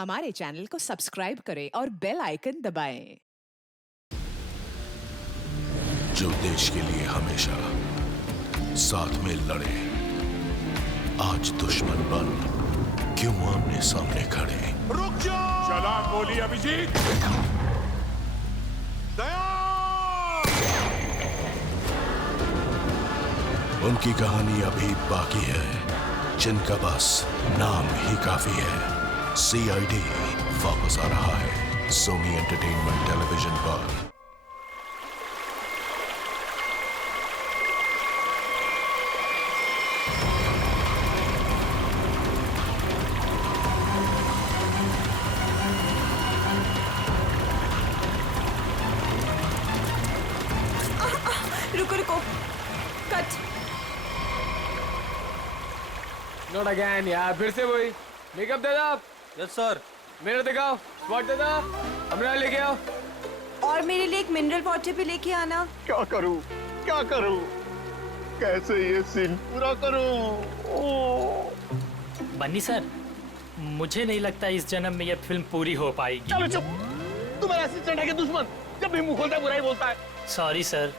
हमारे चैनल को सब्सक्राइब करें और बेल आइकन दबाएं। जो देश के लिए हमेशा साथ में लड़े, आज दुश्मन बन क्यों आमने सामने खड़े। रुक जाओ! चला गोली अभिजीत। दया! उनकी कहानी अभी बाकी है, जिनका बस नाम ही काफी है। CID वापस आ रहा है सोनी एंटरटेनमेंट टेलीविजन पर। रुको रुको, कट। नॉट अगेन यार, फिर से वही। मेकअप दे दो। Yes sir. मिरर दिखाओ, स्पॉट दे दो, हमरा लेके आओ। और मेरे लिए एक मिनरल वाटर भी लेके आना। क्या करूं? क्या करूं? कैसे ये सीन पूरा करूं? बन्नी सर, मुझे नहीं लगता इस जन्म में यह फिल्म पूरी हो पाएगी। चलो चुप। तुम्हारा असिस्टेंट है कि दुश्मन? जब भी मुंह खोलता है बुराई बोलता है। Sorry sir.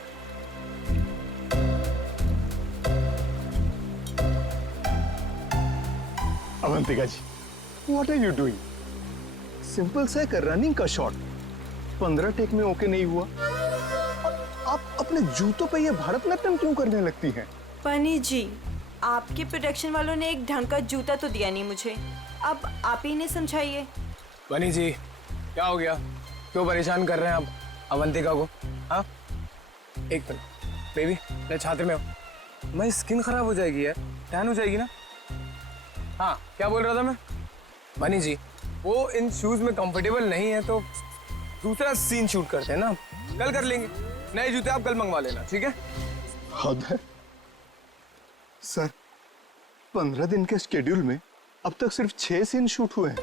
Avantika ji, what are you doing? Simple सा एक रनिंग का शॉट 15 टेक में ओके नहीं हुआ। आप अपने जूतों पे ये भारतनाट्यम क्यों करने लगती हैं? पनी जी, आपके प्रोडक्शन वालों ने एक ढंग का जूता तो दिया नहीं मुझे, अब आप ही ने समझाइए। बनी जी, क्या हो गया? क्यों परेशान कर रहे हैं आप अवंतिका को? हाँ, एक मिनट बेबी, मैं छात्र में हूँ। मेरी स्किन खराब हो जाएगी यार, टैन हो जाएगी ना। हाँ, क्या बोल रहा था मैं? बनी जी, वो इन शूज में कंफर्टेबल नहीं है तो दूसरा सीन शूट करते हैं ना, कल कर लेंगे। नए जूते आप कल मंगवा लेना, ठीक है? हद है सर, 15 दिन के शेड्यूल में अब तक सिर्फ 6 सीन शूट हुए हैं।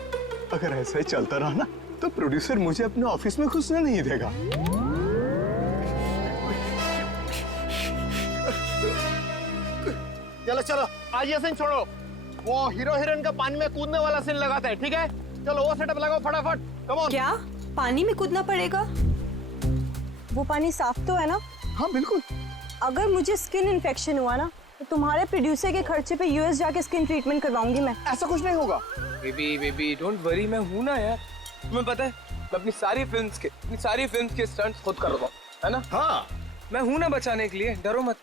अगर ऐसा ही चलता रहा ना तो प्रोड्यूसर मुझे अपने ऑफिस में घुसने नहीं देगा। चलो चलो, आज ये सीन छोड़ो। वो हीरो हीरोइन का पानी में कूदने वाला सीन लगाते हैं, ठीक है? चलो वो सेटअप लगाओ फटाफट। Come on. क्या पानी में कूदना पड़ेगा? वो पानी साफ तो है ना? हाँ बिल्कुल। अगर मुझे स्किन इन्फेक्शन हुआ ना तो तुम्हारे प्रोड्यूसर के खर्चे पे US जाके स्किन ट्रीटमेंट करवाऊंगी मैं। ऐसा कुछ नहीं होगा। बेबी डोंट वरी, मैं हूं ना यार। तुम्हें पता है, मैं अपनी सारी फिल्म्स के स्टंट्स खुद कर रहा हूं, है ना? हाँ मैं हूं ना बचाने के लिए, डरो मत।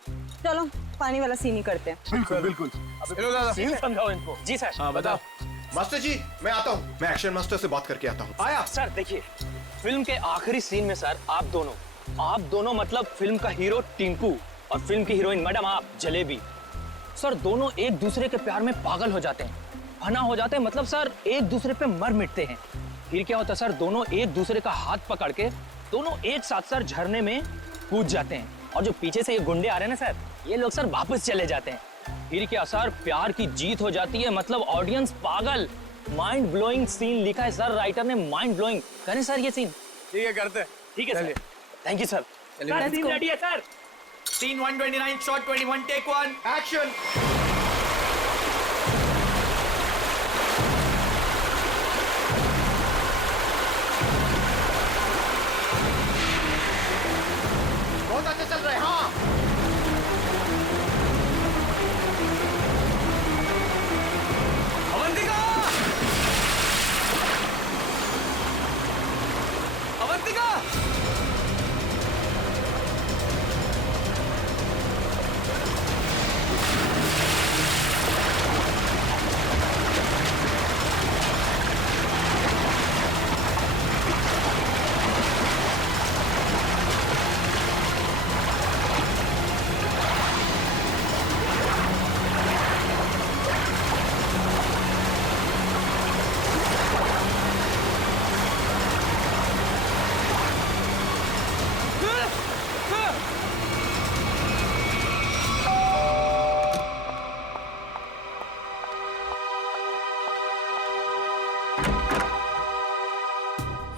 चलो पानी वाला सीन ही करते हैं। बिल्कुल बिल्कुल। हेलो दादा। सीन समझाओ इनको। जी सर। हाँ बताओ। मास्टर जी, मैं आता हूँ। मैं एक्शन मास्टर से बात करके आता हूँ। आया। सर देखिए, फिल्म के आखिरी सीन में सर आप दोनों मतलब फिल्म का हीरो टिंकू और फिल्म की हीरोइन मैडम आप जलेबी, सर दोनों एक दूसरे के प्यार में पागल हो जाते हैं, फना हो जाते हैं, मतलब सर एक दूसरे पे मर मिटते हैं। फिर क्या होता है सर, दोनों एक दूसरे का हाथ पकड़ के दोनों एक साथ सर झरने में कूद जाते हैं। और जो पीछे से ये गुंडे आ रहे हैं ना सर, ये लोग सर वापस चले जाते हैं। फिर क्या सर, प्यार की जीत हो जाती है, मतलब ऑडियंस पागल। माइंड ब्लोइंग सीन लिखा है सर, राइटर ने माइंड ब्लोइंग। करें सर ये सीन? ठीक है, करते हैं। ठीक है सर, थैंक यू सर। चलिए। सीन रेडी है sir. Scene 129, shot 21, take 1, action. बहुत अच्छा चल रहा है। हाँ, अवंतिका! अवंतिका!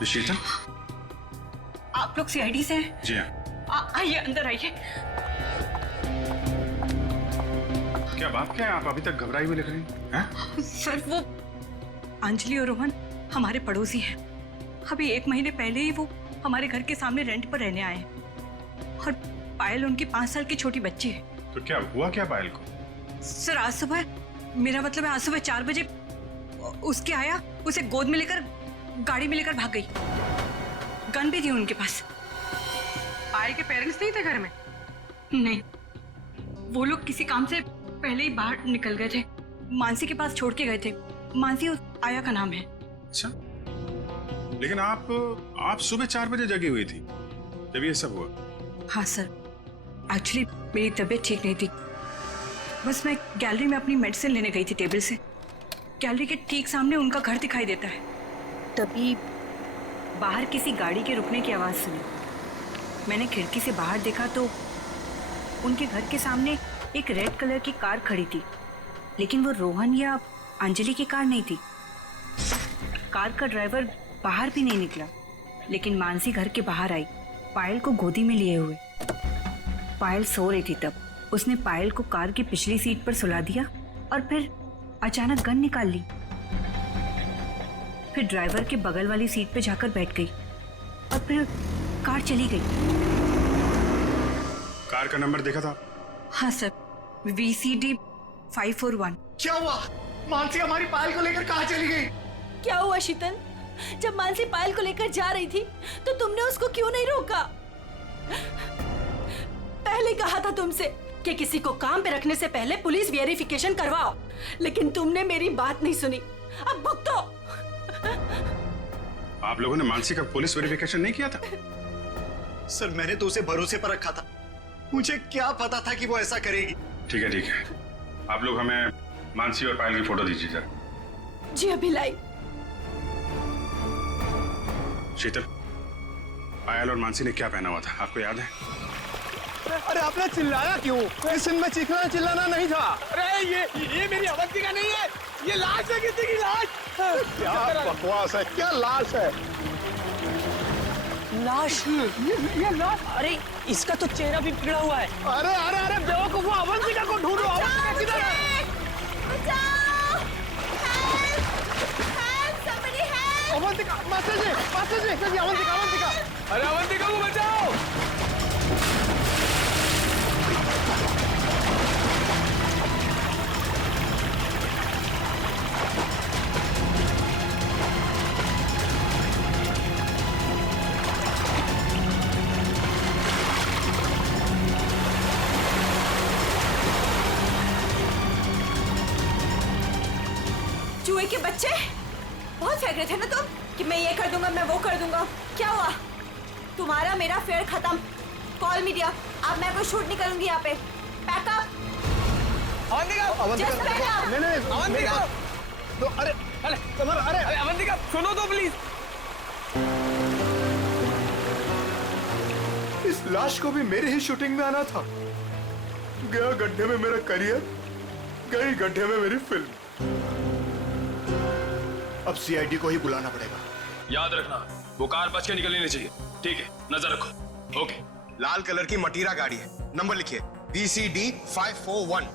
ऋषिता, आप लोग CID से हैं? जी हाँ। आइए अंदर आइए। क्या बात क्या है, आप अभी तक घबराई हुई लग रही हैं? सर वो अंजलि और रोहन हमारे पड़ोसी हैं। अभी 1 महीने पहले ही वो हमारे घर के सामने रेंट पर रहने आए हैं और पायल उनकी 5 साल की छोटी बच्ची है। तो क्या हुआ क्या पायल को? सर आज सुबह, मेरा मतलब है आज सुबह 4 बजे उसके आया, उसे गोद में लेकर गाड़ी में लेकर भाग गई। गन भी थी उनके पास। पायल के पेरेंट्स नहीं थे घर में? नहीं, वो लोग किसी काम से पहले ही बाहर निकल गए थे। मानसी के पास छोड़ के गए थे। मानसी उस आया का नाम है। अच्छा, लेकिन आप सुबह 4 बजे जगी हुई थी जब ये सब हुआ? हाँ सर, एक्चुअली मेरी तबीयत ठीक नहीं थी। बस मैं गैलरी में अपनी मेडिसिन लेने गई थी टेबल से। गैलरी के ठीक सामने उनका घर दिखाई देता है। तभी बाहर किसी गाड़ी के रुकने की आवाज़ सुनी। मैंने खिड़की से बाहर देखा तो उनके घर के सामने एक रेड कलर की कार खड़ी थी, लेकिन वो रोहन या अंजलि की कार नहीं थी। कार का ड्राइवर बाहर भी नहीं निकला, लेकिन मानसी घर के बाहर आई, पायल को गोदी में लिए हुए। पायल सो रही थी तब उसने पायल को कार की पिछली सीट पर सुला दिया और फिर अचानक गन निकाल ली। फिर ड्राइवर के बगल वाली सीट पे जाकर बैठ गई और फिर कार चली गई। कार का नंबर देखा था? हाँ सर, VCD 541। क्या हुआ? मानसी हमारी पायल को लेकर कहाँ चली गई? क्या हुआ शीतल? जब मानसी पायल को लेकर जा रही थी तो तुमने उसको क्यों नहीं रोका? पहले कहा था तुमसे कि किसी को काम पे रखने से पहले पुलिस वेरिफिकेशन करवाओ, लेकिन तुमने मेरी बात नहीं सुनी। अब भुगतो। आप लोगों ने मानसी का पुलिस वेरिफिकेशन नहीं किया था? सर मैंने तो उसे भरोसे पर रखा था, मुझे क्या पता था कि वो ऐसा करेगी। ठीक है ठीक है, आप लोग हमें मानसी और पायल की फोटो दीजिए जरा। जी अभी लाई। शीतल, पायल और मानसी ने क्या पहना हुआ था आपको याद है? अरे आपने चिल्लाया क्यों? इस सीन में चीखना चिल्लाना नहीं था। अरे ये मेरी अवंतिका नहीं है, ये लाश है, किसी की लाश। क्या बकवास है, क्या लाश है? लाश? ये लाश? अरे इसका तो चेहरा भी बिगड़ा हुआ है। अरे अरे अरे बेवकूफो, अवंतिका को ढूंढो। अवंतिका किधर है? अवंतिका, मास्टर जी, अवंतिका, अवंतिका। अरे अवंतिका को बचाओ। चूहे के बच्चे, बहुत फेंक रहे थे ना तुम कि मैं ये कर दूंगा, मैं वो कर दूंगा। क्या हुआ? तुम्हारा मेरा फेयर खत्म। कॉल मीडिया, अब मैं कोई शूट नहीं करूंगी यहाँ पे। पैकअप। अवंतिका, तो अरे अरे अवंतिका सुनो तो प्लीज। इस लाश को भी मेरी ही शूटिंग में आना था। गया गड्ढे में मेरा करियर, गई गड्ढे में मेरी फिल्म। अब CID को ही बुलाना पड़ेगा। याद रखना, वो कार बच के निकलनी नहीं चाहिए। ठीक है, नजर रखो। ओके। लाल कलर की मटीरा गाड़ी है, नंबर लिखिए VCD 541।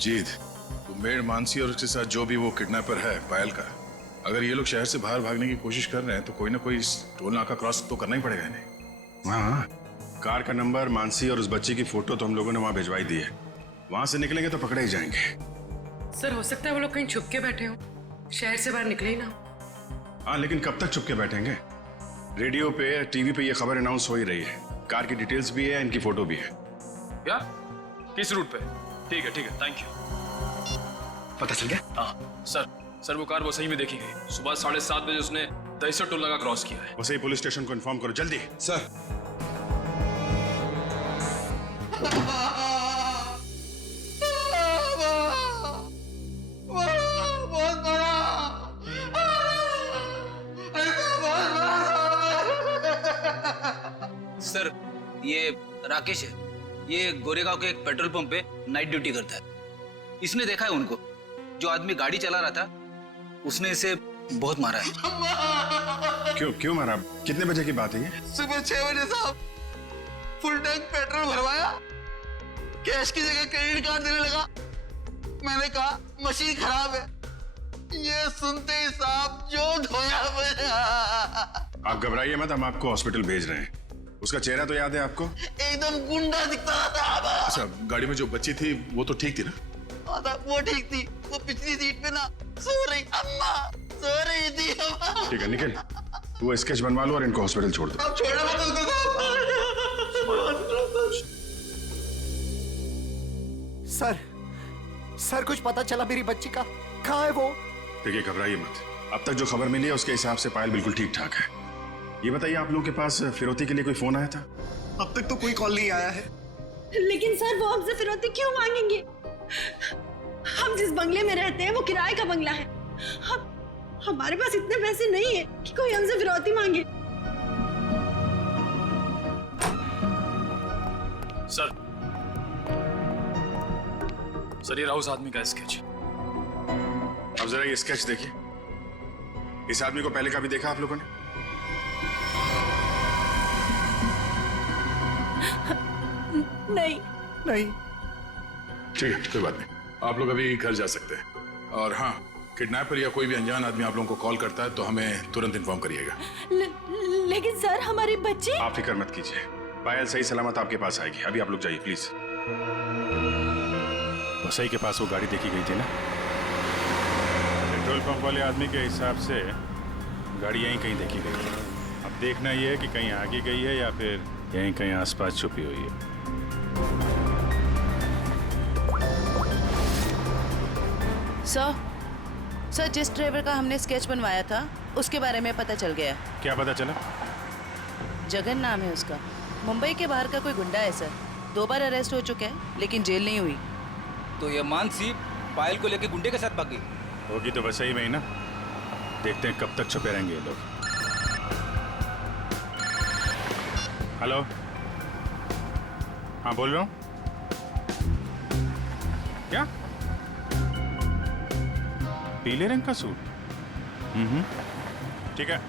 जीत, मेड मानसी और उसके साथ जो भी वो किडनैपर है पायल का, अगर ये लोग शहर से बाहर भागने की कोशिश कर रहे हैं तो कोई ना कोई टोल नाका क्रॉस तो करना ही पड़ेगा इन्हें। हाँ, कार का नंबर, मानसी और उस बच्ची की फोटो तो हम लोगों ने वहां भिजवाई दी है। वहां से निकलेंगे तो पकड़े ही जाएंगे। सर हो सकता है वो लोग कहीं छुप के बैठे हो, शहर से बाहर निकले ही ना। हाँ, लेकिन कब तक चुप के बैठेंगे? रेडियो पे, TV पे ये खबर अनाउंस हो ही रही है। कार की डिटेल्स भी है, इनकी फोटो भी है। क्या? किस रूट पे? ठीक है, थैंक यू। पता चल गया? हाँ सर, वो कार वो सही में देखी गई। सुबह 7:30 बजे उसने दहिसर टोल नाका क्रॉस किया है। वैसे ही पुलिस स्टेशन को इन्फॉर्म करो जल्दी। सर। सर ये राकेश है, ये गोरेगांव के एक पेट्रोल पंप पे नाइट ड्यूटी करता है। इसने देखा है उनको, जो आदमी गाड़ी चला रहा था उसने इसे बहुत मारा है। क्यों मारा? कितने बजे की बात है ये? सुबह 6 बजे साहब, फुल टैंक पेट्रोल भरवाया, कैश की जगह क्रेडिट कार्ड देने लगा। मैंने कहा मशीन खराब है, ये सुनते ही सांप जो धोया मेरा। आप घबराइए मत, हम आपको हॉस्पिटल भेज रहे हैं। उसका चेहरा तो याद है आपको? एकदम गुंडा दिखता था। अच्छा, गाड़ी में जो बच्ची थी वो तो ठीक थी ना? वो ठीक थी, वो पिछली सीट पे ना सो रही, अम्मा सो रही थी अम्मा। ठीक है निखिल, वो स्केच बनवा लो और इनको हॉस्पिटल छोड़ दो। अब छोड़ो मत उसको। सर कुछ पता चला मेरी बच्ची का? कहाँ है वो? देखिए घबराइए मत, अब तक जो खबर मिली है उसके हिसाब से पायल बिल्कुल ठीक ठाक है। ये बताइए आप लोगों के पास फिरौती के लिए कोई फोन आया था? अब तक तो कोई कॉल नहीं आया है। लेकिन सर वो हमसे फिरौती क्यों मांगेंगे? हम जिस बंगले में रहते हैं वो किराए का बंगला है। हमारे पास इतने पैसे नहीं है कि कोई हमसे फिरौती मांगे। सर ये रहा उस आदमी का स्केच। अब जरा ये स्केच देखिए। इस आदमी को पहले कभी देखा आप लोगों ने? नहीं। ठीक है, कोई बात नहीं, आप लोग अभी घर जा सकते हैं। और हाँ, किडनैपर या कोई भी अनजान आदमी आप लोगों को कॉल करता है तो हमें तुरंत इन्फॉर्म करिएगा। लेकिन सर हमारी बच्ची। आप फिक्र मत कीजिए, पायल सही सलामत आपके पास आएगी। अभी आप लोग जाइए प्लीज। वसई के पास वो गाड़ी देखी गई थी ना? पेट्रोल पंप वाले आदमी के हिसाब से गाड़ी यहीं कहीं देखी गई है। अब देखना ये है कि कहीं आगे गई है या फिर यहीं कहीं आसपास छुपी हुई है। सर जिस ड्राइवर का हमने स्केच बनवाया था उसके बारे में पता चल गया। क्या पता चला? जगन नाम है उसका। मुंबई के बाहर का कोई गुंडा है सर। 2 बार अरेस्ट हो चुका है लेकिन जेल नहीं हुई। तो ये मानसी पायल को लेके गुंडे के साथ भागी होगी तो वसई में ही ना। देखते हैं कब तक छुपे रहेंगे ये लोग। हेलो, हाँ बोल रहा हूँ। क्या? पीले रंग का सूट? ठीक है,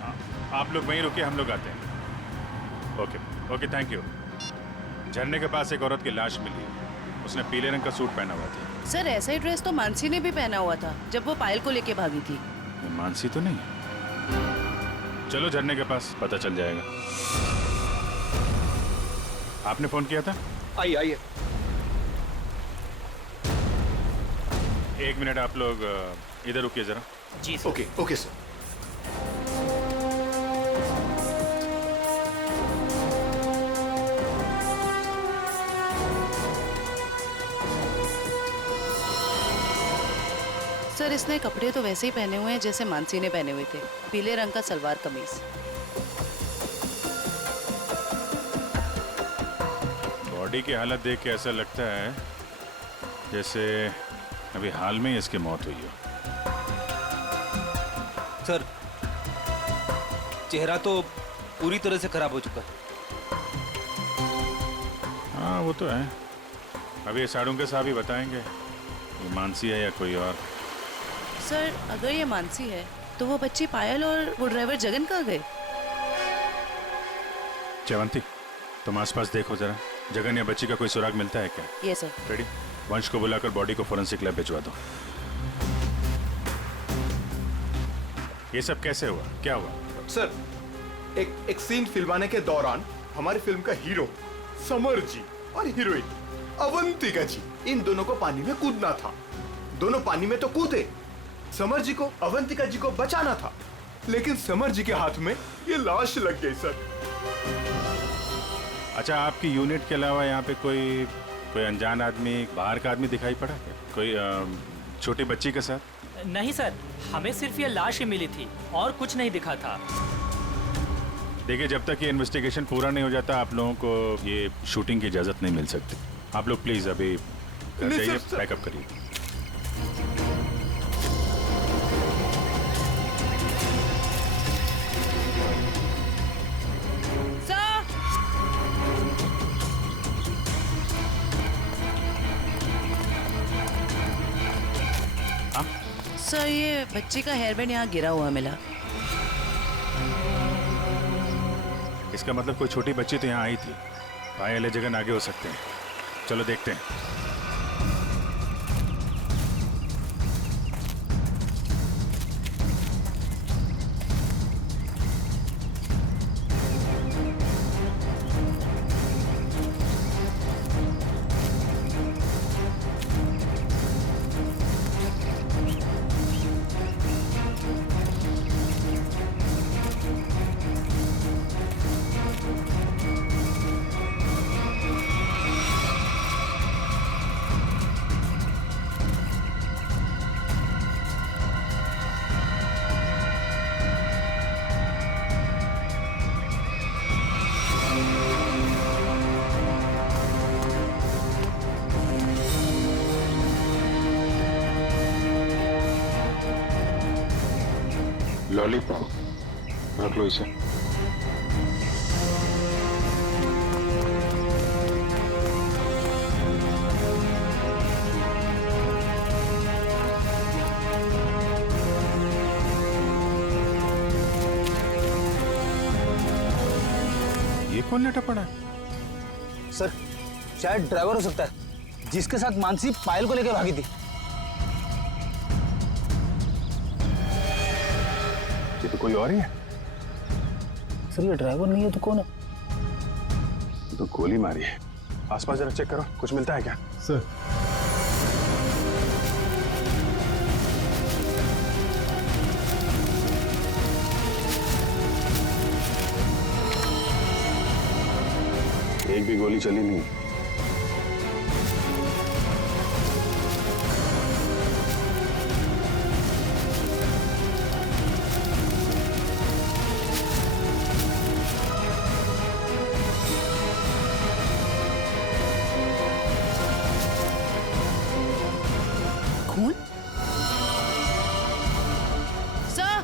आप लोग वहीं रुकिए, हम लोग आते हैं। Okay, thank you. झरने के पास एक औरत की लाश मिली है। उसने पीले रंग का सूट पहना हुआ था। सर ऐसा ही ड्रेस तो मानसी ने भी पहना हुआ था जब वो पायल को लेके भागी थी। ये मानसी तो नहीं? चलो झरने के पास, पता चल जाएगा। आपने फोन किया था? आइए। 1 मिनट, आप लोग इधर रुकिए जरा। जी ओके सर। सर इसने कपड़े तो वैसे ही पहने हुए हैं जैसे मानसी ने पहने हुए थे। पीले रंग का सलवार कमीज। बॉडी की हालत देख के ऐसा लगता है जैसे अभी हाल में ही इसकी मौत हुई हो। सर चेहरा तो पूरी तरह से खराब हो चुका है। हाँ वो तो है। अभी साड़ू के साहब ही बताएंगे ये मानसी है या कोई और। सर अगर ये मानसी है तो वो बच्ची पायल और वो ड्राइवर जगन कहाँ गए? जयवंती, तुम आसपास देखो जरा, जगन या बच्ची का कोई सुराग मिलता है क्या? ये सर। रेडी? वंश को बुलाकर बॉडी को फोरेंसिक लैब भिजवा दो। ये सब कैसे हुआ? क्या हुआ? सर एक सीन फिल्माने के दौरान हमारी फिल्म का हीरो समर जी और हीरोइन अवंतिका जी, इन दोनों को पानी में कूदना था। दोनों पानी में तो कूदे। समर जी को अवंतिका जी को बचाना था, लेकिन समर जी के हाथ में ये लाश लग गई सर। अच्छा, आपकी यूनिट के अलावा यहाँ पे कोई अनजान आदमी, बाहर का आदमी दिखाई पड़ा क्या? कोई छोटी बच्ची के साथ? नहीं सर, हमें सिर्फ ये लाश ही मिली थी और कुछ नहीं दिखा था। देखिए, जब तक ये इन्वेस्टिगेशन पूरा नहीं हो जाता आप लोगों को ये शूटिंग की इजाजत नहीं मिल सकती। आप लोग प्लीज अभी घर जाइए, पैकअप करिए। सर ये बच्ची का हेयर बैंड यहाँ गिरा हुआ मिला। इसका मतलब कोई छोटी बच्ची तो यहाँ आई थी। पायल या जगन आगे हो सकते हैं। चलो देखते हैं। लॉलीपॉप रख लो इसे। ये कौन लेटा पड़ा है? सर शायद ड्राइवर हो सकता है जिसके साथ मानसी पायल को लेकर भागी थी। ये तो कोई और ही है। सर ये ड्राइवर नहीं है तो कौन है? तो गोली मारी है। आसपास जरा चेक करो, कुछ मिलता है क्या? सर एक भी गोली चली नहीं। खून? सर,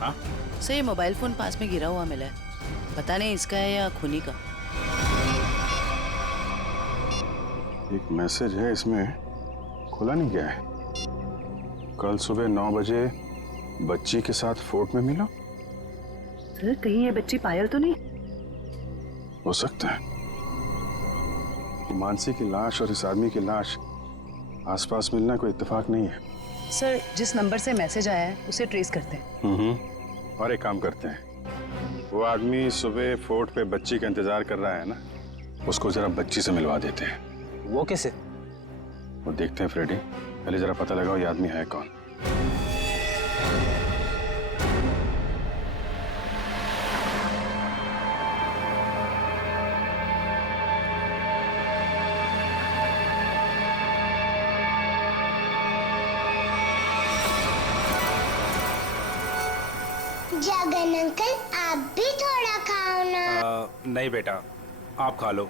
हाँ? सर ये मोबाइल फोन पास में गिरा हुआ मिला है। पता नहीं इसका है या खूनी का। एक मैसेज है इसमें, खुला नहीं गया है। कल सुबह 9 बजे बच्ची के साथ फोर्ट में मिलो। सर कहीं ये बच्ची पायल तो नहीं? हो सकता है। मानसी की लाश और इस आदमी की लाश आसपास मिलना कोई इत्तेफाक नहीं है। सर जिस नंबर से मैसेज आया है उसे ट्रेस करते हैं। और एक काम करते हैं, वो आदमी सुबह फोर्ट पे बच्ची का इंतजार कर रहा है ना, उसको जरा बच्ची से मिलवा देते हैं। वो कैसे? वो देखते हैं फ्रेडी, पहले जरा पता लगाओ ये आदमी है कौन। जगन अंकल आप भी थोड़ा खाओ ना। नहीं बेटा, आप खा लो।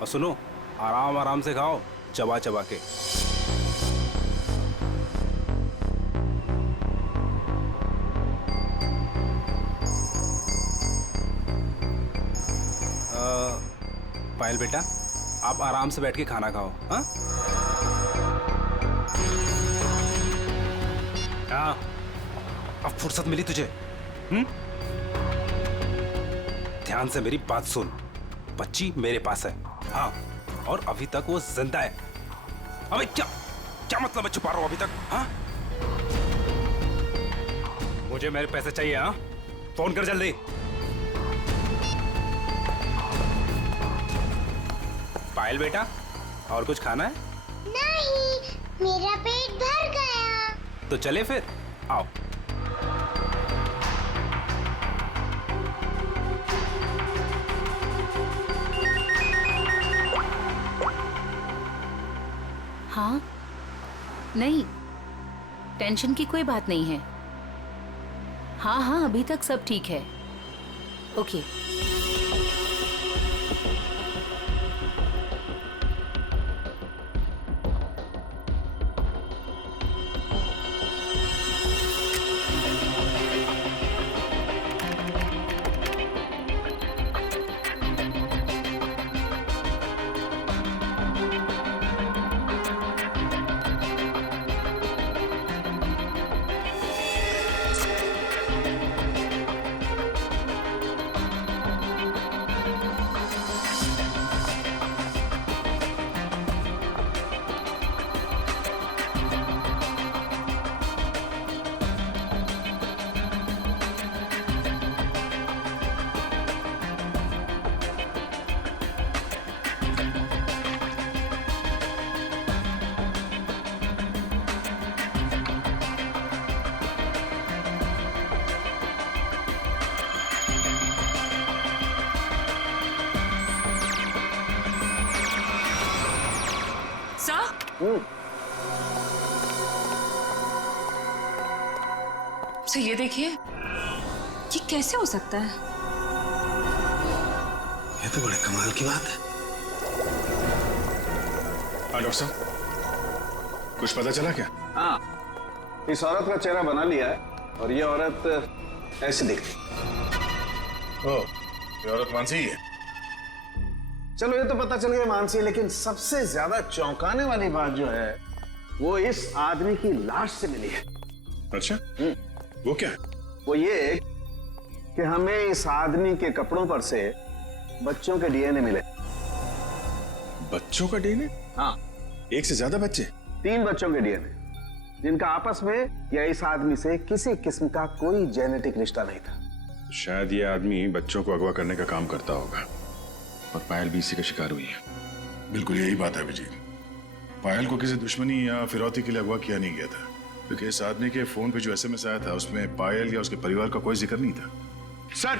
और सुनो, आराम आराम से खाओ, चबा चबा के। पायल बेटा, आप आराम से बैठ के खाना खाओ। हाँ हाँ, अब फुर्सत मिली तुझे? ध्यान से मेरी बात सुन, बच्ची मेरे पास है। हाँ, और अभी तक वो जिंदा है। अबे क्या क्या मतलब है छुपा रहा हूं अभी तक? हाँ, मुझे मेरे पैसे चाहिए। हाँ, फोन कर जल्दी। पायल बेटा, और कुछ खाना है? नहीं, मेरा पेट भर गया। तो चले फिर, आओ। हाँ, नहीं, टेंशन की कोई बात नहीं है। हाँ हाँ, अभी तक सब ठीक है। ओके। सर ये देखिए, ये कैसे हो सकता है? ये तो बड़े कमाल की बात है। हाँ डॉक्टर साहब, कुछ पता चला क्या? हाँ, इस औरत का चेहरा बना लिया है और ये औरत ऐसे दिखती। ओ, ये औरत मानसी है। चलो ये तो पता चल गया मानसी, लेकिन सबसे ज्यादा चौंकाने वाली बात जो है वो इस आदमी की लाश से मिली है। अच्छा, वो क्या? वो ये कि हमें इस आदमी के कपड़ों पर से बच्चों के डीएनए मिले। बच्चों का डीएनए? हाँ, एक से ज्यादा बच्चे? 3 बच्चों के डीएनए, जिनका आपस में या इस आदमी से किसी किस्म का कोई जेनेटिक रिश्ता नहीं था। शायद ये आदमी बच्चों को अगवा करने का काम करता होगा और पायल भी इसी का शिकार हुई है। बिल्कुल यही बात है विजय। पायल को किसी दुश्मनी या फिरौती के लिए अगवा किया नहीं गया था, क्योंकि इस आदमी के फोन पे जो एसएमएस आया था उसमें पायल या उसके परिवार का कोई जिक्र नहीं था। सर,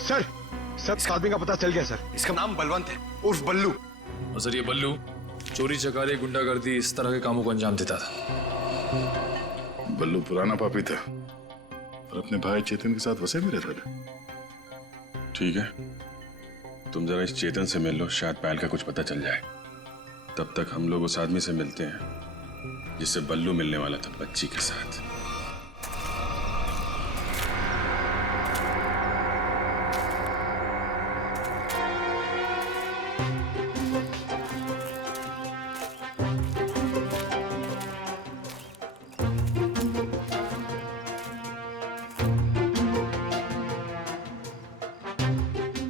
सर, इस आदमी का पता चल गया सर। इसका नाम बलवंत है, उर्फ बल्लू। और सर ये बल्लू चोरी चकारी गुंडागर्दी इस तरह के कामों को अंजाम देता था। बल्लू पुराना पापी था और अपने भाई चेतन के साथ वसे में रहता था। ठीक है, तुम जरा इस चेतन से मिल लो, शायद पायल का कुछ पता चल जाए। तब तक हम लोग उस आदमी से मिलते हैं जिससे बल्लू मिलने वाला था बच्ची के साथ।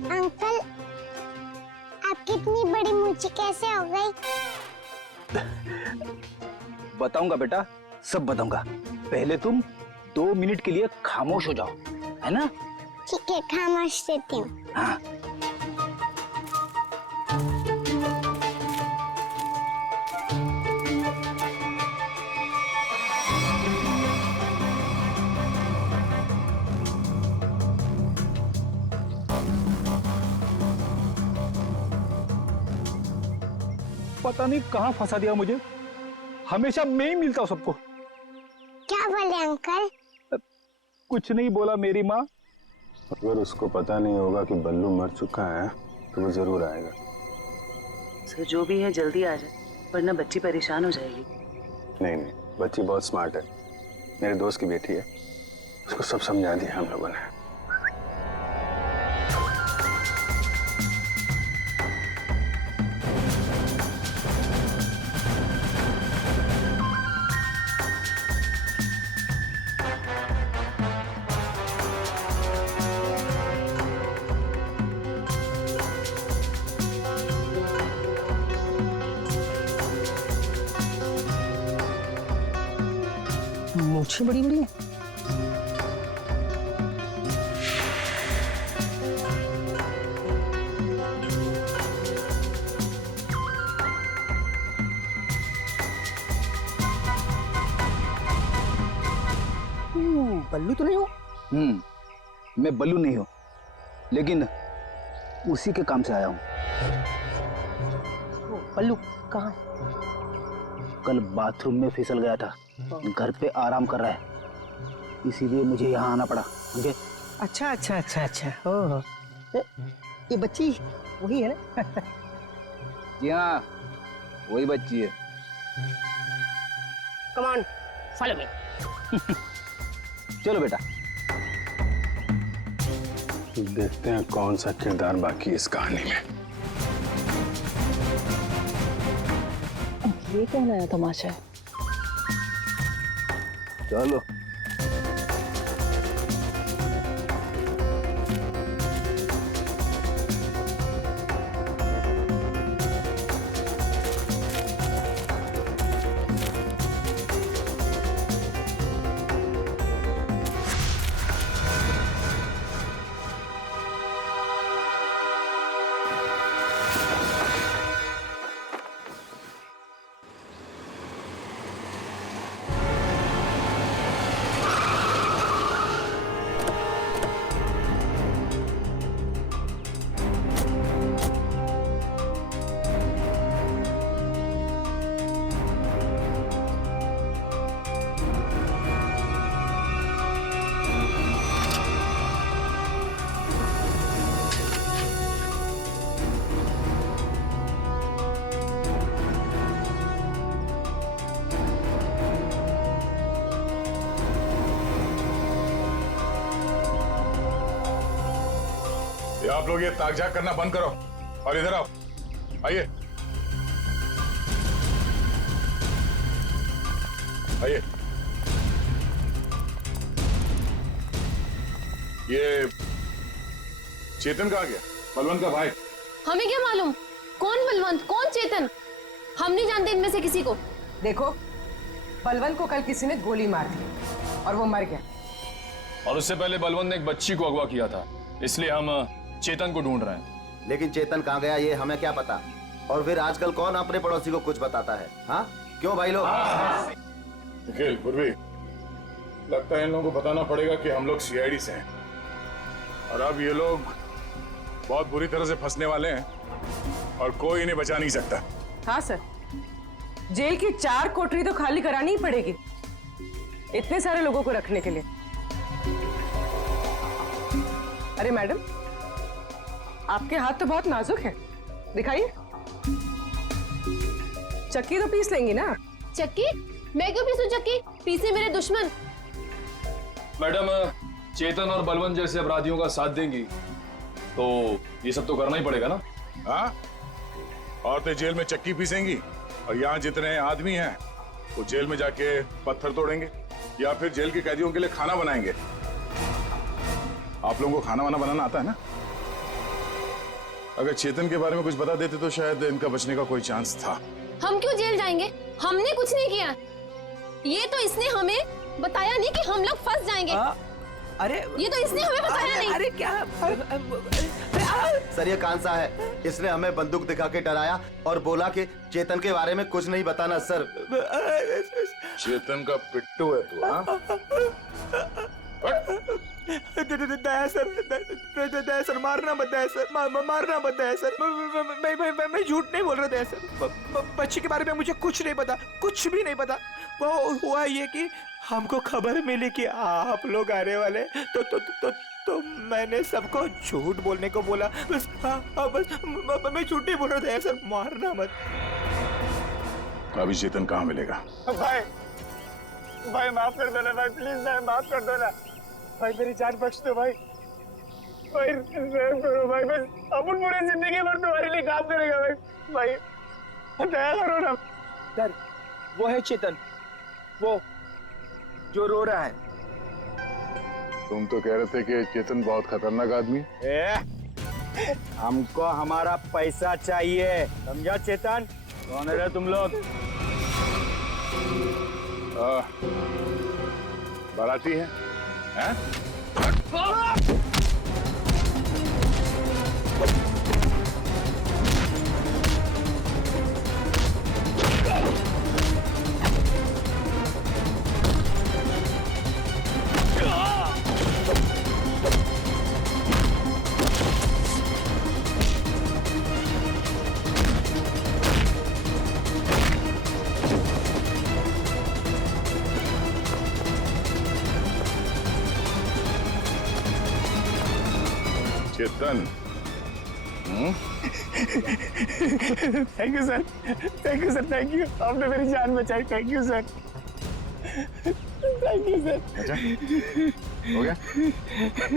अंकल, आपकी इतनी बड़ी मूंछें कैसे हो गई? बताऊंगा बेटा, सब बताऊंगा। पहले तुम 2 मिनट के लिए खामोश हो जाओ, है ना? ठीक है, खामोश रहती हूँ। हाँ। पता नहीं कहाँ फंसा दिया मुझे, हमेशा मैं ही मिलता हूँ सबको। क्या बोले अंकल? कुछ नहीं बोला मेरी माँ। अगर उसको पता नहीं होगा कि बल्लू मर चुका है तो वो जरूर आएगा। सर जो भी है जल्दी आ जाए, वरना बच्ची परेशान हो जाएगी। नहीं नहीं, बच्ची बहुत स्मार्ट है, मेरे दोस्त की बेटी है, उसको सब समझा दिया हम लोगों ने। मूंछें बड़ी बड़ी है। बल्लू तो नहीं हो? मैं बल्लू नहीं हूँ, लेकिन उसी के काम से आया हूँ। बल्लू कहाँ? कल बाथरूम में फिसल गया था, घर पे आराम कर रहा है, इसीलिए मुझे यहाँ आना पड़ा। मुझे अच्छा अच्छा अच्छा अच्छा, ओह, ये बच्ची वही है ना? जी हाँ, वही बच्ची है। Come on, follow me. चलो बेटा, देखते हैं कौन सा किरदार बाकी इस कहानी में। ये कौन आया तमाशा है? चलो। ये आप लोग ये ताक-झाक करना बंद करो और इधर आओ। आइए आइए। ये चेतन कहाँ गया? बलवंत का भाई। हमें क्या मालूम कौन बलवंत कौन चेतन, हम नहीं जानते इनमें से किसी को। देखो, बलवंत को कल किसी ने गोली मार दी और वो मर गया। और उससे पहले बलवंत ने एक बच्ची को अगवा किया था, इसलिए हम चेतन को ढूंढ रहे हैं। लेकिन चेतन कहाँ गया ये हमें क्या पता। और फिर आजकल कौन अपने पड़ोसी को कुछ बताता है? हाँ क्यों भाई लोग? निखिल, पूर्वी, लगता है इन लोगों को बताना पड़ेगा कि हम लोग सीआईडी से हैं और अब ये लोग बहुत बुरी तरह से फंसने वाले हैं और कोई इन्हें बचा नहीं सकता। हाँ सर, जेल की 4 कोठरी तो खाली करानी ही पड़ेगी इतने सारे लोगों को रखने के लिए। अरे मैडम, आपके हाथ तो बहुत नाजुक है, दिखाइए। चक्की तो पीस लेंगी ना? चक्की? मैं क्यों पीसूं चक्की? पीसे मेरे दुश्मन। मैडम, चेतन और बलवंत जैसे अपराधियों का साथ देंगी तो ये सब तो करना ही पड़ेगा ना। हाँ, औरतें जेल में चक्की पीसेंगी और यहाँ जितने आदमी हैं वो जेल में जाके पत्थर तोड़ेंगे या फिर जेल के कैदियों के लिए खाना बनाएंगे। आप लोगों को खाना वाना बनाना आता है ना? अगर चेतन के बारे में कुछ बता देते तो शायद इनका बचने का कोई चांस था। हम क्यों जेल जाएंगे? हमने कुछ नहीं किया। ये तो इसने हमें बताया नहीं कि हम लोग फंस जाएंगे। अरे ये तो इसने हमें बताया नहीं। अरे क्या? सर ये कांसा है, इसने हमें बंदूक दिखा के डराया और बोला कि चेतन के बारे में कुछ नहीं बताना। सर चेतन का पिट्टू है तू? हाँ, दया सर, दया सर, मारना मत दया सर, मारना मत दया सर। मैं झूठ नहीं बोल रहा दया सर। बच्ची के बारे में मुझे कुछ नहीं पता, कुछ भी नहीं पता। वो हुआ ये कि हमको खबर मिली कि आप लोग आने वाले, तो मैंने सबको झूठ बोलने को बोला। बस बस मैं झूठ नहीं बोल रहा दया सर, मारना मत। अभी चेतन कहाँ मिलेगा? भाई माफ कर दो ना भाई, प्लीज भाई माफ कर दो ना भाई, मेरी जान बख्श दो भाई। भाई रहम करो भाई, बस अपन पूरी जिंदगी भर तुम्हारे लिए काम करेगा भाई। भाई दया करो ना। सर वो है चेतन, वो जो रो रहा है। तुम तो कह रहे थे कि चेतन बहुत खतरनाक आदमी। हमको हमारा पैसा चाहिए, समझा चेतन? कौन है तुम लोग? बाराती है? हैं? Chetan, thank you sir, thank you sir, thank you. आपने मेरी जान बचाई, thank you sir, thank you sir. अच्छा हो गया?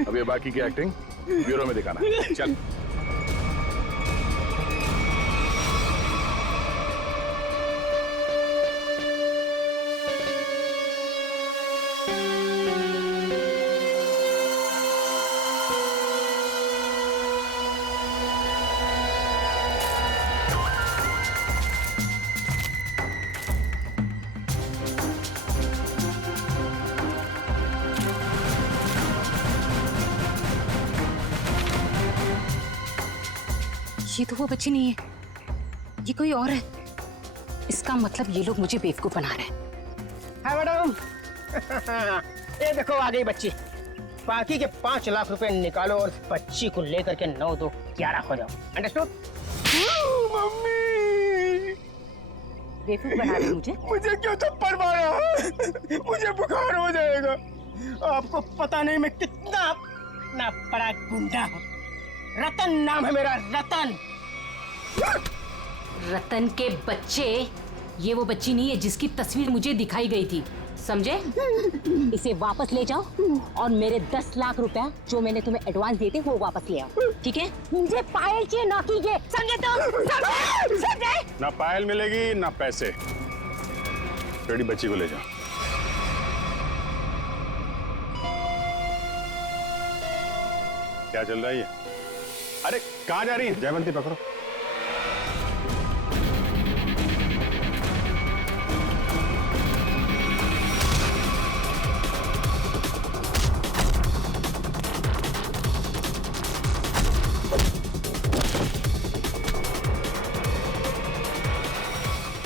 अब ये बाकी की एक्टिंग ब्यूरो में दिखाना। चल। ये तो वो बच्ची नहीं है, ये कोई और है। इसका मतलब ये लोग मुझे बेवकूफ बना रहे हैं। हाँ मैडम, ये देखो आ गई बच्ची। बाकी के 5 लाख रुपए निकालो और बच्ची को लेकर के 9 2 11 हो जाओ। अंडरस्टूड? मम्मी, बेवकूफ बना रहे मुझे? मुझे क्यों थप्पड़ मारा? मुझे बुखार हो जाएगा। आपको पता नहीं मैं कितना बड़ा गुंडा हूँ। रतन नाम है मेरा, रतन। रतन के बच्चे, ये वो बच्ची नहीं है जिसकी तस्वीर मुझे दिखाई गई थी। समझे? इसे वापस ले जाओ और मेरे 10 लाख रुपया जो मैंने तुम्हें एडवांस दिए थे वो वापस ले आओ, ठीक है? मुझे पायल चाहिए, ना कि ये, समझे तुम? समझे? ना पायल मिलेगी ना पैसे। रेडी, बच्ची को ले जाओ। क्या चल रहा है ये? अरे कहाँ जा रही है? जयवंती पकड़ो।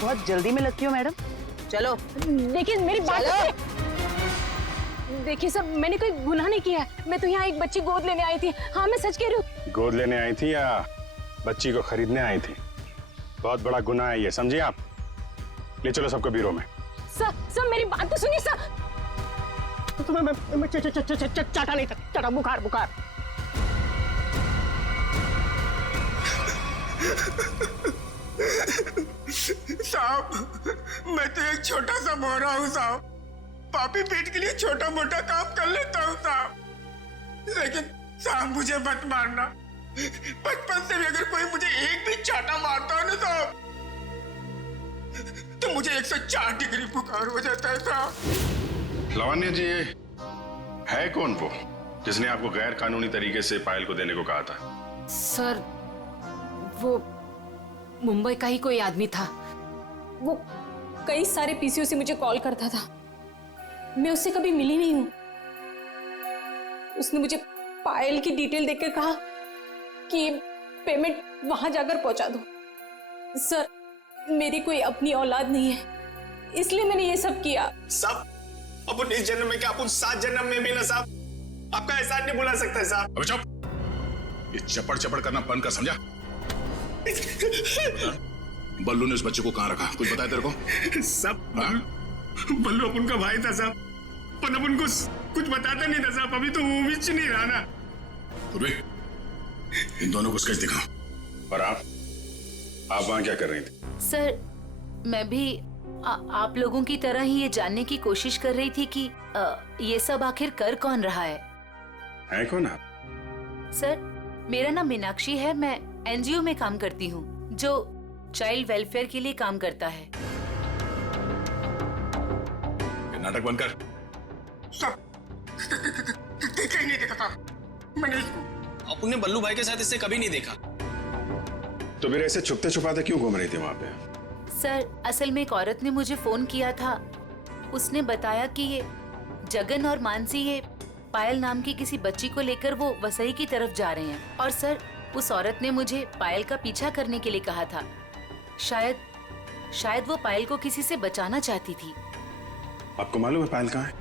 बहुत जल्दी में लगती हो मैडम, चलो। देखिए मेरी बात देखिए सर, मैंने कोई गुनाह नहीं किया है। मैं तो यहाँ एक बच्ची गोद लेने आई थी। हाँ मैं सच कह रही हूँ। गोद लेने आई थी या बच्ची को खरीदने आई थी? बहुत बड़ा गुनाह है ये, समझिए आप। ले चलो सबको ब्यूरो में। सर मेरी बात तो सुनिए सर। चाटा नहीं, चाटा, बुखार बुखार। साहब, मैं तो एक छोटा सा मोहरा हूँ साहब। पापी पेट के लिए छोटा मोटा काम कर लेता हूँ साहब, लेकिन साहब मुझे मत मारना। बचपन से भी अगर कोई मुझे एक भी चाटा मारता है ना साहब, तो मुझे 104 डिग्री बुखार हो जाता है साहब। लावण्य जी, है कौन वो जिसने आपको गैर कानूनी तरीके से पायल को देने को कहा था? सर वो मुंबई का ही कोई आदमी था। वो कई सारे पीसीओ से मुझे कॉल करता था। मैं उससे कभी मिली नहीं हूँ। उसने मुझे पायल की डिटेल देकर कहा कि पेमेंट वहां जाकर पहुंचा दो। सर मेरी कोई अपनी औलाद नहीं है, इसलिए मैंने ये सब किया। साहब, अपन इस जन्म में क्या, अपन 7 जन्म में भी ना साहब आपका एहसान नहीं भुला सकता साहब। अबे चुप, ये चपड़ चपड़ करना बंद कर, समझा? बल्लू ने उस बच्चे को कहाँ रखा, कुछ बताया तेरे को? सब बल्लू अपन का भाई था साहब, पर अपन को कुछ बताता नहीं था साहब। अभी तो वो भी नहीं रहा ना। इन दोनों को स्केच दिखाओ। और आप वहां क्या कर रही थी? सर मैं भी आप लोगों की तरह ही ये जानने की कोशिश कर रही थी कि ये सब आखिर कर कौन रहा है कौन आप? सर मेरा नाम मीनाक्षी है। मैं एनजीओ में काम करती हूँ जो चाइल्ड वेलफेयर के लिए काम करता है। नाटक बंद कर। देखा ही नहीं देखा था मैंने इसको। अपने बल्लू भाई के साथ इससे कभी नहीं देखा। तो फिर ऐसे छुपते छुपाते क्यों घूम रही थी वहां पे? सर असल में एक औरत ने मुझे फोन किया था। उसने बताया कि ये जगन और मानसी ये पायल नाम की किसी बच्ची को लेकर वो वसई की तरफ जा रहे हैं। और सर उस औरत ने मुझे पायल का पीछा करने के लिए कहा था। शायद वो पायल को किसी से बचाना चाहती थी। आपको मालूम है पायल कहाँ है?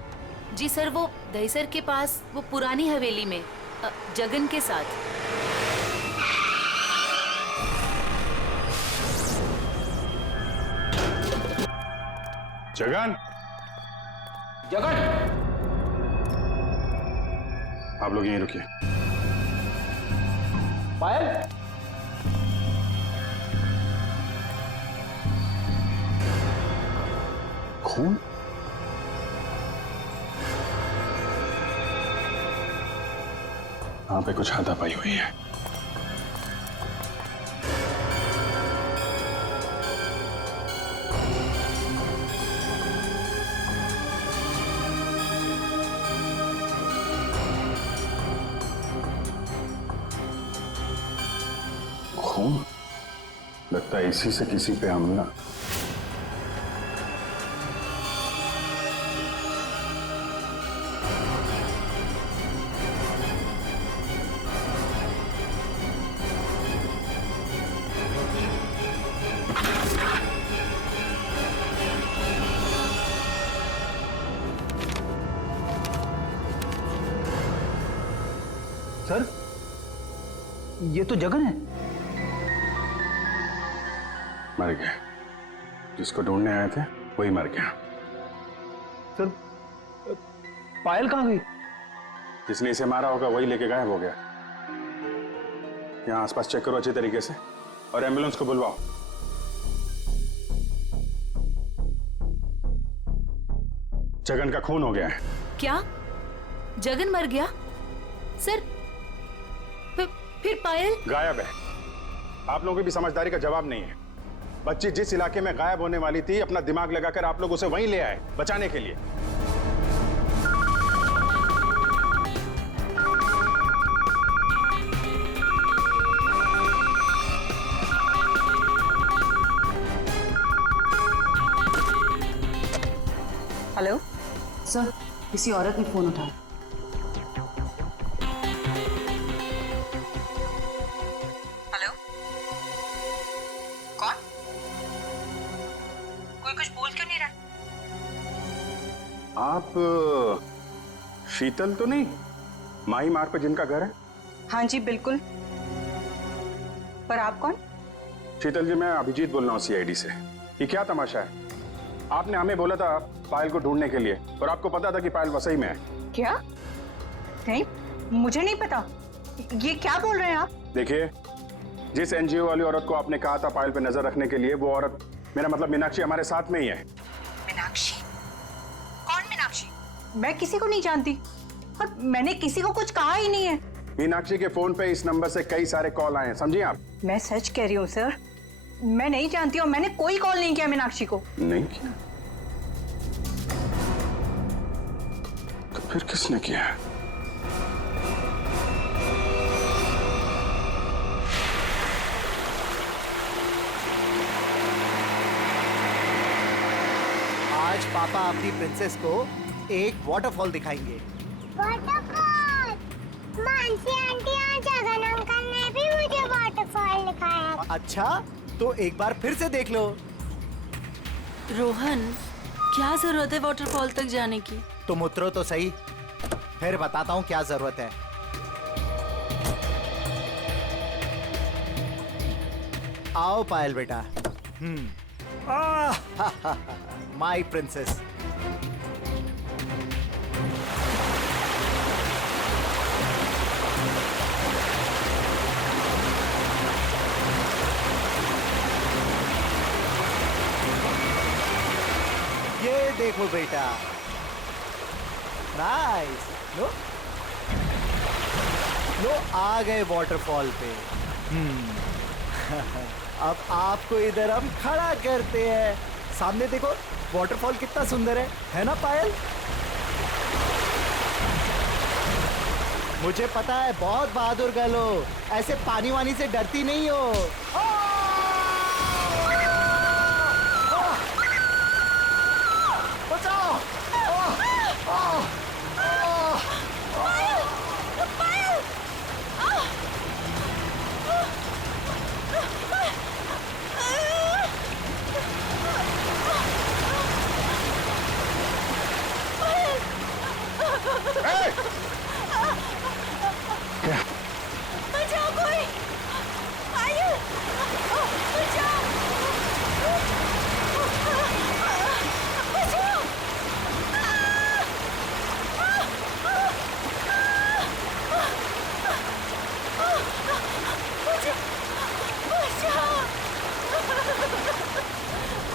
जी सर, वो दहीसर के पास वो पुरानी हवेली में जगन के साथ। जगन, आप लोग यहीं रुकिए। पायल, खून? वहां पे कुछ हाथापाई हुई है। खून? लगता है इसी से किसी पे हमला। सर ये तो जगन है। मर गया। जिसको ढूंढने आए थे वही मर गया। सर पायल कहाँ गई? जिसने इसे मारा होगा वही लेके गायब हो गया। यहाँ आसपास चेक करो अच्छी तरीके से और एम्बुलेंस को बुलवाओ। जगन का खून हो गया है। क्या जगन मर गया? सर फिर पायल गायब है। आप लोगों की भी समझदारी का जवाब नहीं है। बच्ची जिस इलाके में गायब होने वाली थी, अपना दिमाग लगाकर आप लोग उसे वहीं ले आए बचाने के लिए। हेलो सर, किसी औरत ने फोन उठाया। हेलो, कौन? कोई कुछ बोल क्यों नहीं रहा? आप शीतल तो नहीं? माही मार्ग पे जिनका घर है? हाँ जी बिल्कुल। पर आप कौन? शीतल जी, मैं अभिजीत बोल रहा हूँ सीआईडी से। ये क्या तमाशा है? आपने हमें बोला था पायल को ढूंढने के लिए, और आपको पता था कि पायल वसई में है। क्या? नहीं, मुझे नहीं पता। ये क्या बोल रहे हैं आप? देखिए, जिस एनजीओ वाली औरत को आपने कहा था पायल पे नजर रखने के लिए, वो औरत, मेरा मतलब मीनाक्षी, हमारे साथ में ही है। मीनाक्षी? कौन मीनाक्षी? मैं किसी को नहीं जानती, और मैंने किसी को कुछ कहा ही नहीं है। मीनाक्षी के फोन पे इस नंबर से कई सारे कॉल आए हैं, समझिए आप। मैं सच कह रही हूँ सर, मैं नहीं जानती और मैंने कोई कॉल नहीं किया मीनाक्षी को। नहीं किया? तो फिर किसने किया? आज पापा अपनी प्रिंसेस को एक वाटरफॉल दिखाएंगे। वाटरफॉल? मानसी आंटी और जगन अंकल ने भी मुझे वाटरफॉल दिखाया। अच्छा, तो एक बार फिर से देख लो। रोहन, क्या जरूरत है वाटरफॉल तक जाने की? तुम उतरो तो सही, फिर बताता हूँ क्या जरूरत है। आओ पायल बेटा। My princess. ये देखो बेटा, नाइस। लो लो, आ गए वाटरफॉल पे। अब आपको इधर हम खड़ा करते हैं। सामने देखो, वाटरफॉल कितना सुंदर है ना पायल? मुझे पता है, बहुत बहादुर गर्ल हो, ऐसे पानी वानी से डरती नहीं हो। बचाओ! बचाओ कोई! पायल! बचाओ! बचाओ!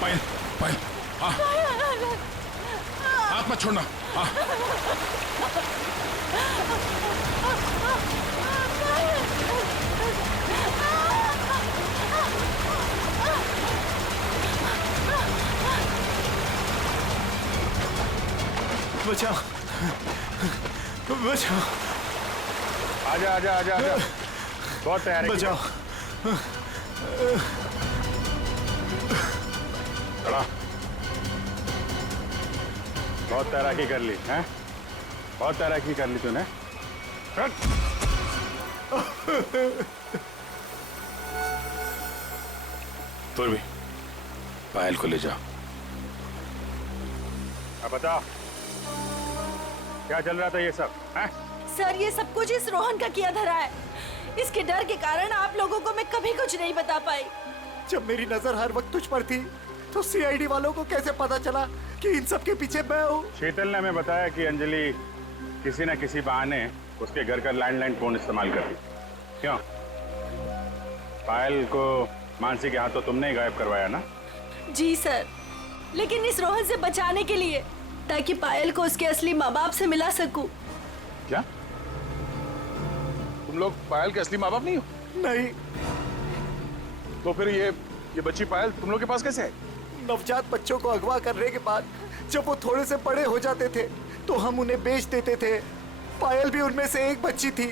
पायल, पायल, हाथ मत छोड़ना। बचाओ, बचाओ। आजा आजा आजा आजा, बहुत तैयार है। बचाओ। चला, बहुत तैराकी कर ली हैं? बहुत तैराकी कर ली तूने। तुम भी पायल को ले जाओ। अब बताओ, क्या चल रहा था ये सब? हैं? सर, ये सब कुछ इस रोहन का किया धरा है। इसके डर के कारण आप लोगों को मैं कभी कुछ नहीं बता पाई। जब मेरी नजर हर वक्त तुझ पर थी, तो सीआईडी वालों को कैसे पता चला कि इन सब के पीछे मैं हूँ? शीतल ने हमें बताया कि अंजलि किसी न किसी बहाने उसके घर का लैंडलाइन फोन इस्तेमाल करती। क्यों? पायल को मानसी के हाथों तुमने ही गायब करवाया ना? जी सर, लेकिन इस रोहन से बचाने के लिए ताकि पायल को उसके असली माँ बाप से मिला सकूं। क्या तुम लोग पायल के असली माँ बाप नहीं हो? नहीं। तो फिर ये बच्ची पायल तुम लोग के पास कैसे है? नवजात बच्चों को अगवा करने के बाद जब वो थोड़े से बड़े हो जाते थे तो हम उन्हें बेच देते थे। पायल भी उनमें से एक बच्ची थी।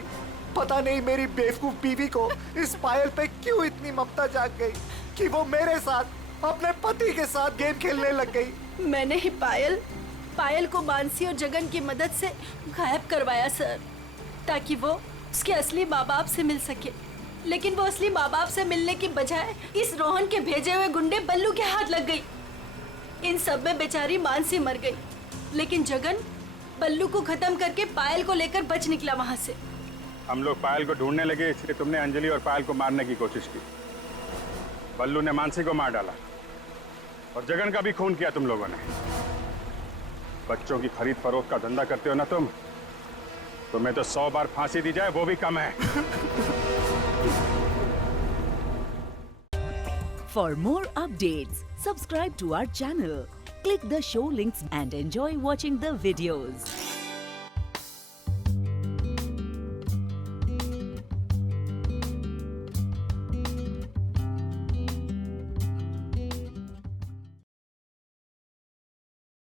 पता नहीं मेरी बेवकूफ बीवी को इस पायल पे क्यों इतनी ममता जाग गई कि वो मेरे साथ अपने पति के साथ गेम खेलने लग गई। मैंने ही पायल को मानसी और जगन की मदद से गायब करवाया सर, ताकि वो उसके असली माँ बाप से मिल सके। लेकिन वो असली माँ बाप से मिलने की बजाय इस रोहन के भेजे हुए गुंडे बल्लू के हाथ लग गई। इन सब में बेचारी मानसी मर गई, लेकिन जगन बल्लू को खत्म करके पायल को लेकर बच निकला वहां से। हम लोग पायल को ढूंढने लगे, इसलिए तुमने अंजलि और पायल को मारने की कोशिश की। बल्लू ने मानसी को मार डाला और जगन का भी खून किया तुम लोगों ने। बच्चों की खरीद फरोख्त का धंधा करते हो ना तुम, तुम्हें तो 100 बार फांसी दी जाए वो भी कम है। For more updates, subscribe to our channel, click the show links and enjoy watching the videos.